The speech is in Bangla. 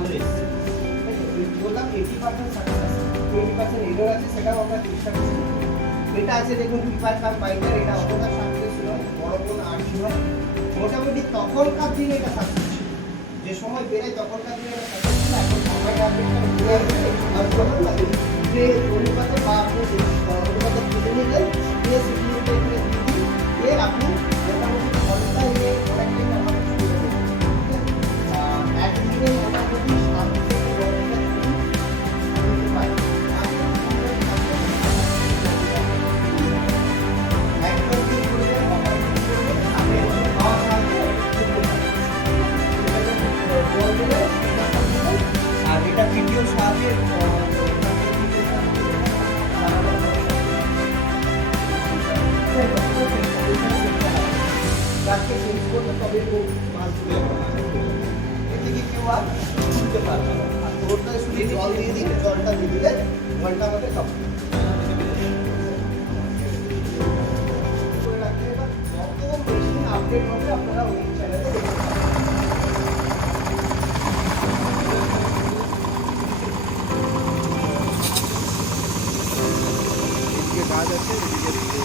ভালো এসেছে। বললাম 80% সাকসেস, 20% এরর আছে, সেটাও আমরা চেষ্টা করছি। এটা আছে দেখুন পিপার কার বাইটার, এটা অতটা সাকসেস ছিল, বড় কোনো আর্জি হয় মোটামুটি তখনকার দিনে এটা সাকসেস ছিল, যে সময় বেরায় তখনকার দিনে এটা সাকসেস ছিল। এখন সময়টা আপডেটটা ঘুরে আসবে আর যখন লাগে যে অনুপাতে বা আপনি অনুপাতে তুলে নিলেন দিয়ে সিপিইউতে এখানে দিয়ে দিন, দিয়ে আপনি মোটামুটি ঘন্টা নিয়ে অনেকটাই আমাদের শুরু হবে। একদিনে মোটামুটি 7 থেকে 10টা দিতে পারি। একদম কি করবেন আপনি 10 আর এটা ভিডিও সাহায্যে গাছকে চেঞ্জ করলে তবে মাছ তুলে এদিকে কেউ আর তুলতে পারবে না। আর তোরটা শুধু জল দিয়ে দিলে, জলটা দিয়ে দিলে জলটা আমাদের সব করে রাখতে হবে। যত মেশিন আপডেট হবে আপনারা ওই চ্যানেলে দেখতে পাবেন। এদিকে গাছ আছে, এদিকে